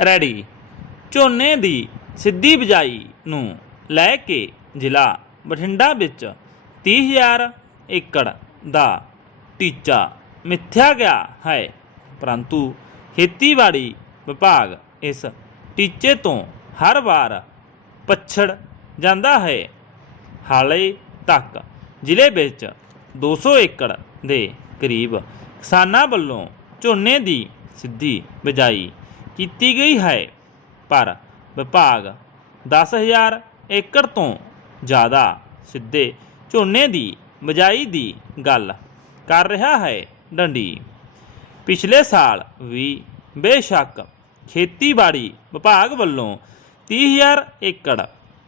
Ready. ਝੋਨੇ ਦੀ ਸਿੱਧੀ ਬਿਜਾਈ ਨੂੰ ਲੈ ਕੇ ਜ਼ਿਲ੍ਹਾ ਬਠਿੰਡਾ ਵਿੱਚ 30000 ਏਕੜ ਦਾ ਟੀਚਾ ਮਿੱਥਿਆ ਗਿਆ ਹੈ। ਪਰੰਤੂ ਖੇਤੀਬਾੜੀ ਵਿਭਾਗ ਇਸ ਟੀਚੇ ਤੋਂ ਹਰ ਵਾਰ ਪਛੜ ਜਾਂਦਾ ਹੈ। ਹਾਲੇ ਤੱਕ ਜ਼ਿਲ੍ਹੇ ਵਿੱਚ 200 ਏਕੜ ਦੇ ਕਰੀਬ ਕਿਸਾਨਾਂ ਵੱਲੋਂ ਝੋਨੇ ਦੀ ਸਿੱਧੀ ਬਿਜਾਈ ਕੀਤੀ ਗਈ ਹੈ। ਪਰ ਵਿਭਾਗ 10000 ਏਕੜ ਤੋਂ ਜ਼ਿਆਦਾ ਸਿੱਧੇ ਝੋਨੇ ਦੀ ਬਿਜਾਈ ਦੀ ਗੱਲ ਕਰ ਰਿਹਾ ਹੈ ਡੰਡੀ। ਪਿਛਲੇ ਸਾਲ ਵੀ ਬੇਸ਼ੱਕ ਖੇਤੀਬਾੜੀ ਵਿਭਾਗ ਵੱਲੋਂ 30000 ਏਕੜ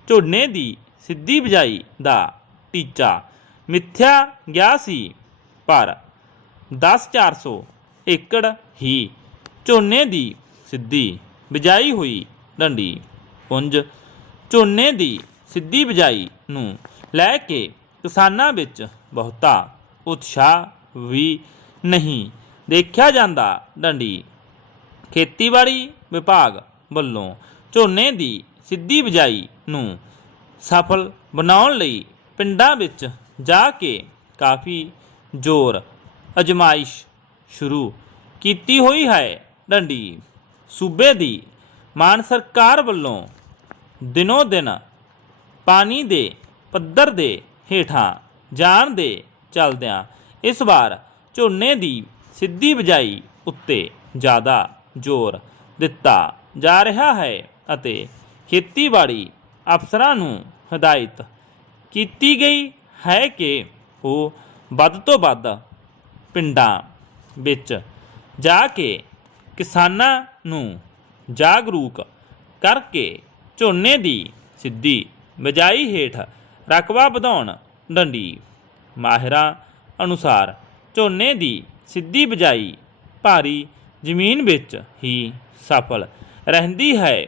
ਝੋਨੇ ਦੀ ਸਿੱਧੀ ਬਿਜਾਈ ਦਾ ਟੀਚਾ ਮਿੱਥਿਆ ਗਿਆ ਸੀ। ਪਰ 10400 ਏਕੜ ਹੀ ਝੋਨੇ ਦੀ ਸਿੱਧੀ ਬਿਜਾਈ ਹੋਈ ਡੰਡੀ ਪੁੰਜ ਝੋਨੇ ਦੀ ਸਿੱਧੀ ਬਿਜਾਈ ਨੂੰ ਲੈ ਕੇ ਕਿਸਾਨਾਂ ਵਿੱਚ ਬਹੁਤਾ ਉਤਸ਼ਾਹ ਵੀ ਨਹੀਂ ਦੇਖਿਆ ਜਾਂਦਾ। ਡੰਡੀ ਖੇਤੀਬਾੜੀ ਵਿਭਾਗ ਵੱਲੋਂ ਝੋਨੇ ਦੀ ਸਿੱਧੀ ਬਿਜਾਈ ਨੂੰ ਸਫਲ ਬਣਾਉਣ ਲਈ ਪਿੰਡਾਂ ਵਿੱਚ ਜਾ ਕੇ ਕਾਫੀ ਜ਼ੋਰ ਅਜਮਾਇਸ਼ ਸ਼ੁਰੂ ਕੀਤੀ ਹੋਈ ਹੈ। ਡੰਡੀ ਸੂਬੇ ਦੀ ਮਾਨ ਸਰਕਾਰ ਵੱਲੋਂ ਦਿਨੋ ਦਿਨ ਪਾਣੀ ਦੇ ਪੱਧਰ ਦੇ ਹੇਠਾਂ ਜਾਣ ਦੇ ਚਲਦਿਆਂ ਇਸ ਵਾਰ ਝੋਨੇ ਦੀ ਸਿੱਧੀ ਬਿਜਾਈ ਉੱਤੇ ਜ਼ਿਆਦਾ ਜ਼ੋਰ ਦਿੱਤਾ ਜਾ ਰਿਹਾ ਹੈ ਅਤੇ ਖੇਤੀਬਾੜੀ ਅਫਸਰਾਂ ਨੂੰ ਹਦਾਇਤ ਕੀਤੀ ਗਈ ਹੈ ਕਿ ਉਹ ਵੱਧ ਤੋਂ ਵੱਧ ਪਿੰਡਾਂ ਵਿੱਚ ਜਾ ਕੇ ਕਿਸਾਨਾਂ ਨੂੰ ਜਾਗਰੂਕ ਕਰਕੇ ਝੋਨੇ ਦੀ ਸਿੱਧੀ ਬਿਜਾਈ ਹੇਠ ਰਕਬਾ ਵਧਾਉਣ ਡੰਡੀ। ਮਾਹਿਰਾਂ ਅਨੁਸਾਰ ਝੋਨੇ ਦੀ ਸਿੱਧੀ ਬਿਜਾਈ ਭਾਰੀ ਜ਼ਮੀਨ ਵਿੱਚ ਹੀ ਸਫਲ ਰਹਿੰਦੀ ਹੈ।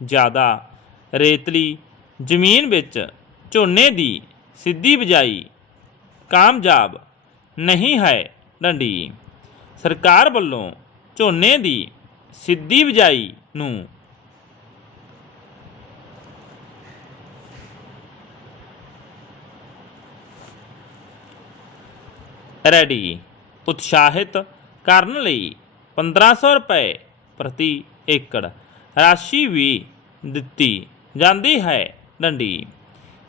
ਜ਼ਿਆਦਾ ਰੇਤਲੀ ਜ਼ਮੀਨ ਵਿੱਚ ਝੋਨੇ ਦੀ ਸਿੱਧੀ ਬਿਜਾਈ ਕਾਮਯਾਬ ਨਹੀਂ ਹੈ ਡੰਡੀ। ਸਰਕਾਰ ਵੱਲੋਂ ਝੋਨੇ ਦੀ ਸਿੱਧੀ ਬਿਜਾਈ ਨੂੰ ਰੈਡੀ, ਉਤਸ਼ਾਹਿਤ ਕਰਨ ਲਈ 1500 ਰੁਪਏ ਪ੍ਰਤੀ ਏਕੜ ਰਾਸ਼ੀ ਵੀ ਦਿੱਤੀ ਜਾਂਦੀ ਹੈ ਡੰਡੀ।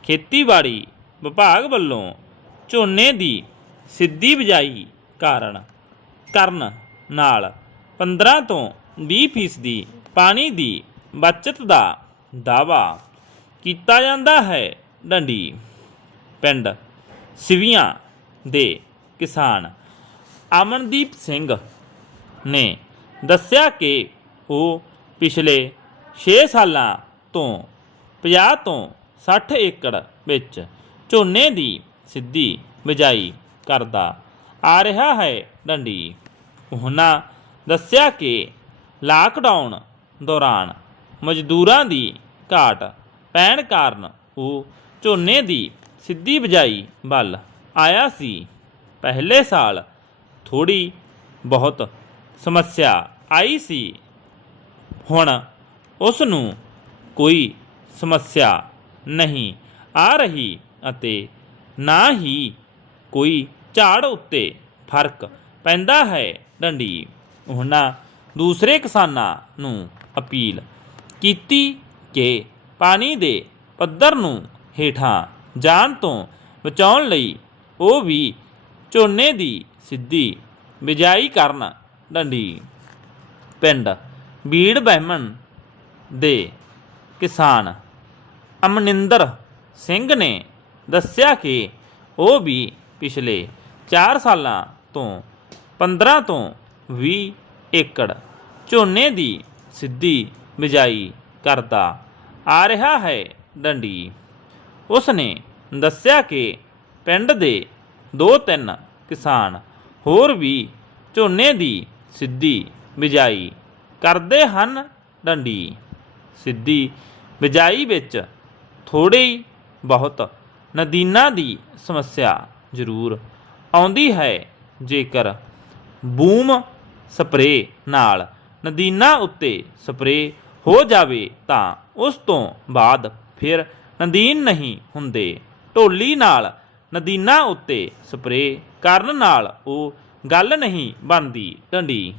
ਖੇਤੀਬਾੜੀ ਵਿਭਾਗ ਵੱਲੋਂ ਝੋਨੇ ਦੀ ਸਿੱਧੀ ਬਿਜਾਈ ਕਾਰਨ ਕਰਨ ਨਾਲ 15 ਤੋਂ 20 ਫੀਸਦੀ ਪਾਣੀ ਦੀ ਬਚਤ ਦਾ ਦਾਅਵਾ ਕੀਤਾ ਜਾਂਦਾ ਹੈ ਡੰਡੀ ਪਿੰਡ ਸਿਵੀਆਂ ਦੇ ਕਿਸਾਨ ਅਮਨਦੀਪ ਸਿੰਘ ਨੇ ਦੱਸਿਆ ਕਿ ਉਹ ਪਿਛਲੇ 6 ਸਾਲਾਂ ਤੋਂ 50 ਤੋਂ 60 ਏਕੜ ਵਿੱਚ ਝੋਨੇ ਦੀ ਸਿੱਧੀ ਬਿਜਾਈ ਕਰਦਾ ਆ ਰਿਹਾ ਹੈ ਡੰਡੀ। ਉਹਨਾਂ ਦੱਸਿਆ ਕਿ ਲਾਕਡਾਊਨ ਦੌਰਾਨ ਮਜ਼ਦੂਰਾਂ ਦੀ ਘਾਟ ਪੈਣ ਕਾਰਨ ਉਹ ਝੋਨੇ ਦੀ ਸਿੱਧੀ ਬਿਜਾਈ ਵੱਲ ਆਇਆ ਸੀ। ਪਹਿਲੇ ਸਾਲ ਥੋੜੀ ਬਹੁਤ ਸਮੱਸਿਆ ਆਈ ਸੀ। ਹੁਣ ਉਸ ਨੂੰ ਕੋਈ ਸਮੱਸਿਆ ਨਹੀਂ ਆ ਰਹੀ ਅਤੇ ਨਾ ਹੀ ਕੋਈ ਝਾੜ ਉੱਤੇ ਫ਼ਰਕ ਪੈਂਦਾ ਹੈ ਡੰਡੀ। ਉਹਨਾਂ ਦੂਸਰੇ ਕਿਸਾਨਾਂ ਨੂੰ ਅਪੀਲ ਕੀਤੀ ਕਿ ਪਾਣੀ ਦੇ ਪੱਧਰ ਨੂੰ ਹੇਠਾਂ ਜਾਣ ਤੋਂ ਬਚਾਉਣ ਲਈ ਉਹ ਵੀ ਝੋਨੇ ਦੀ ਸਿੱਧੀ ਬਿਜਾਈ ਕਰਨ ਡੰਡੀ। ਪਿੰਡ ਬੀੜ ਬਹਿਮਨ ਦੇ ਕਿਸਾਨ ਅਮਨਿੰਦਰ ਸਿੰਘ ਨੇ ਦੱਸਿਆ ਕਿ ਉਹ ਵੀ ਪਿਛਲੇ 4 ਸਾਲਾਂ ਤੋਂ 15 ਤੋਂ 20 ਏਕੜ। ਝੋਨੇ ਦੀ ਸਿੱਧੀ ਬਿਜਾਈ ਕਰਦਾ ਆ ਰਿਹਾ ਹੈ ਡੰਡੀ। ਉਸ ਨੇ ਦੱਸਿਆ ਕਿ ਪਿੰਡ ਦੇ ਦੋ ਤਿੰਨ ਕਿਸਾਨ ਹੋਰ ਵੀ ਝੋਨੇ ਦੀ ਸਿੱਧੀ ਬਿਜਾਈ ਕਰਦੇ ਹਨ ਡੰਡੀ। ਸਿੱਧੀ ਬਿਜਾਈ ਵਿੱਚ ਥੋੜੀ ਬਹੁਤ ਨਦੀਨਾਂ ਦੀ ਸਮੱਸਿਆ ਜ਼ਰੂਰ ਆਉਂਦੀ ਹੈ। ਜੇਕਰ ਬੂਮ ਸਪਰੇ ਨਾਲ ਨਦੀਨਾਂ ਉੱਤੇ ਸਪਰੇ ਹੋ ਜਾਵੇ ਤਾਂ ਉਸ ਤੋਂ ਬਾਅਦ ਫਿਰ ਨਦੀਨ ਨਹੀਂ ਹੁੰਦੇ। ਢੋਲੀ ਨਾਲ ਨਦੀਨਾਂ ਉੱਤੇ ਸਪਰੇ ਕਰਨ ਨਾਲ ਉਹ ਗੱਲ ਨਹੀਂ ਬਣਦੀ। ਢੰਡੀ